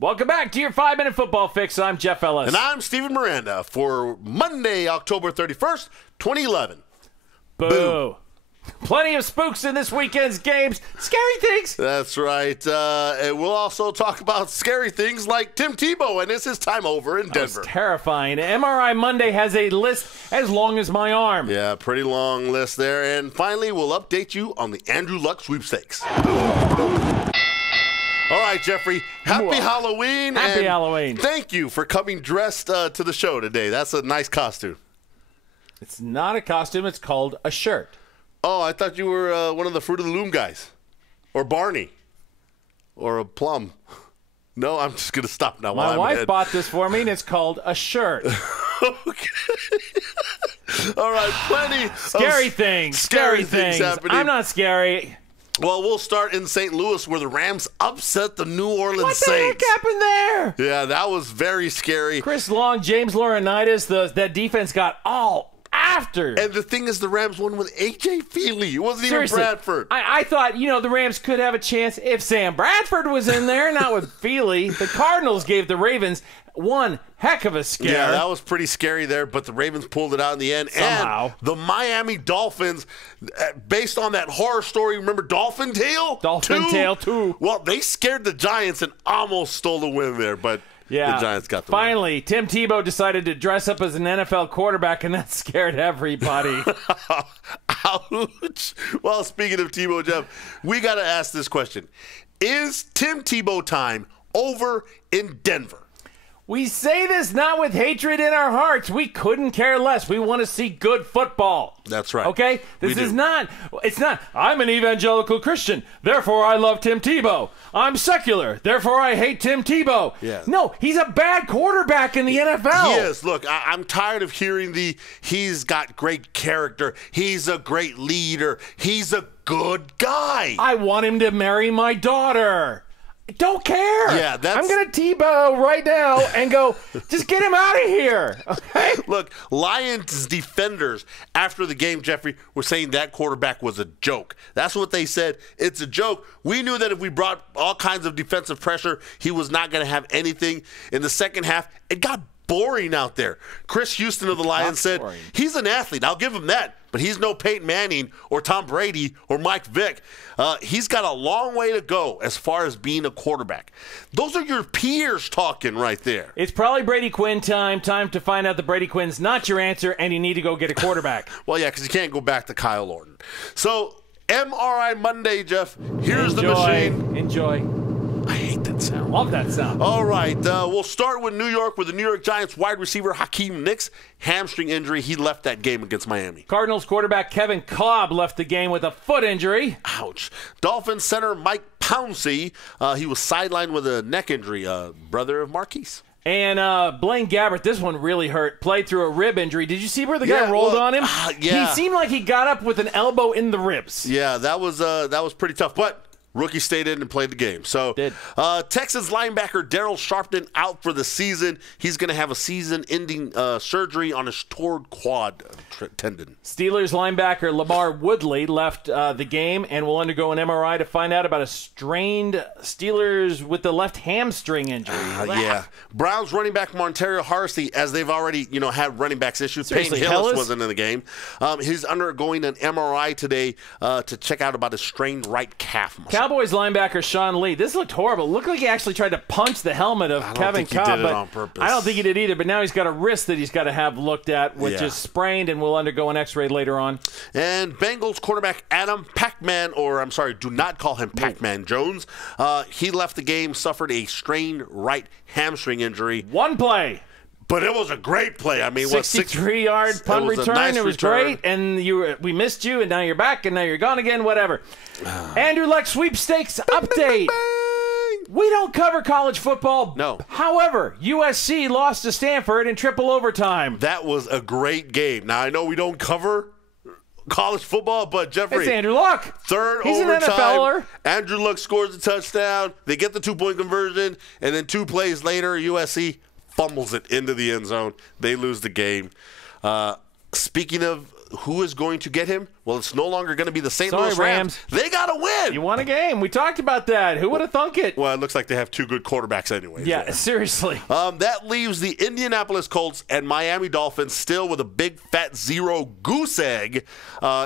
Welcome back to your 5-Minute Football Fix. I'm Jeff Ellis. And I'm Steven Miranda for Monday, October 31st, 2011. Boo. Boom. Plenty of spooks in this weekend's games. Scary things. That's right. And we'll also talk about scary things like Tim Tebow and it's his time over in Denver. That's terrifying. MRI Monday has a list as long as my arm. Yeah, pretty long list there. And finally, we'll update you on the Andrew Luck sweepstakes. All right, Jeffrey, happy Halloween. Happy Halloween. Thank you for coming dressed to the show today. That's a nice costume. It's not a costume. It's called a shirt. Oh, I thought you were one of the Fruit of the Loom guys. Or Barney. Or a plum. No, I'm just going to stop now. My wife bought this for me, and it's called a shirt. Okay. All right, plenty Scary things. Scary things happening. I'm not scary. Well, we'll start in St. Louis where the Rams upset the New Orleans What the Saints. heck happened there? Yeah, that was very scary. Chris Long, James Laurinaitis, that defense got all after. And the thing is, the Rams won with A.J. Feeley. It wasn't Seriously, even Bradford. I thought, the Rams could have a chance if Sam Bradford was in there, not with Feeley. The Cardinals gave the Ravens one heck of a scare. Yeah, that was pretty scary there, but the Ravens pulled it out in the end. Somehow. And the Miami Dolphins, based on that horror story, remember Dolphin Tale? Dolphin Tale 2. Well, they scared the Giants and almost stole the win there, but yeah. the Giants got the Finally, win. Tim Tebow decided to dress up as an NFL quarterback, and that scared everybody. Ouch. Well, speaking of Tebow, Jeff, we got to ask this question. Is Tim Tebow time over in Denver? We say this not with hatred in our hearts. We couldn't care less. We want to see good football. That's right. Okay? It's not, I'm an evangelical Christian, therefore I love Tim Tebow. I'm secular, therefore I hate Tim Tebow. Yeah. No, he's a bad quarterback in the NFL. Yes, look, I'm tired of hearing he's got great character, he's a great leader, he's a good guy. I want him to marry my daughter. Don't care. Yeah, I'm going to Tebow right now and go, just get him out of here. Okay? Look, Lions defenders after the game, Jeffrey, were saying that quarterback was a joke. That's what they said. It's a joke. We knew that if we brought all kinds of defensive pressure, he was not going to have anything. In the second half, it got boring out there. Chris Houston of the Lions said, he's an athlete. I'll give him that. But he's no Peyton Manning or Tom Brady or Mike Vick. He's got a long way to go as far as being a quarterback. Those are your peers talking right there. It's probably Brady Quinn time. Time to find out that Brady Quinn's not your answer and you need to go get a quarterback. Well, yeah, because you can't go back to Kyle Orton. So, MRI Monday, Jeff. Here's the machine. Enjoy. I hate that sound. Love that sound. All right, we'll start with New York with the New York Giants wide receiver Hakeem Nicks. Hamstring injury. He left that game against Miami. Cardinals quarterback Kevin Kolb left the game with a foot injury. Ouch. Dolphins center Mike Pouncey. He was sidelined with a neck injury. Brother of Marquise. And Blaine Gabbert, this one really hurt. Played through a rib injury. Did you see where the guy rolled on him? Yeah. He seemed like he got up with an elbow in the ribs. Yeah, that was pretty tough. But rookie stayed in and played the game. So, Texans linebacker Darryl Sharpton out for the season. He's going to have a season-ending surgery on his torn quad tendon. Steelers linebacker Lamar Woodley left the game and will undergo an MRI to find out about a strained Steelers with the left hamstring injury. Yeah. Browns running back Montario Harsey, as they've already had running backs issues. Seriously, Peyton Hillis wasn't in the game. He's undergoing an MRI today to check out about a strained right calf muscle. Cowboys linebacker Sean Lee. This looked horrible. It looked like he actually tried to punch the helmet of Kevin Kolb, but on purpose. I don't think he did either. But now he's got a wrist that he's got to have looked at, which is sprained, and will undergo an X-ray later on. And Bengals quarterback Adam Pac-Man, do not call him Pac-Man Jones. He left the game, suffered a strained right hamstring injury. One play. But it was a great play. I mean, 63-yard punt return. Nice it was return. great, and we missed you, and now you're back, and now you're gone again. Whatever. Andrew Luck sweepstakes update. Bang, bang, bang. We don't cover college football. No. However, USC lost to Stanford in triple overtime. That was a great game. Now I know we don't cover college football, but Jeffrey, it's Andrew Luck. Third He's overtime. An NFLer. Andrew Luck scores a touchdown. They get the 2-point conversion, and then 2 plays later, USC fumbles it into the end zone. They lose the game. Speaking of who is going to get him? Well, it's no longer going to be the St. Sorry, Louis Rams. They got to win. You won a game. We talked about that. Who would have thunk it? Well, it looks like they have two good quarterbacks anyway. Yeah, seriously. That leaves the Indianapolis Colts and Miami Dolphins still with a big fat 0 goose egg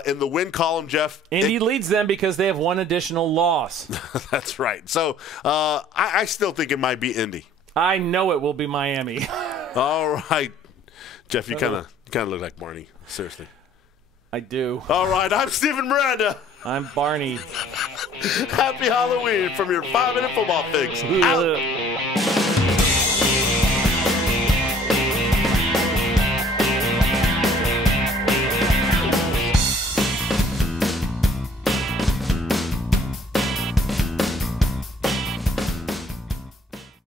in the win column, Jeff. Indy leads them because they have one additional loss. That's right. So I still think it might be Indy. I know it will be Miami. All right. Jeff, you kind of look like Barney. Seriously. I do. All right, I'm Steven Miranda. I'm Barney. Happy Halloween from your 5-Minute Football Fix. Out.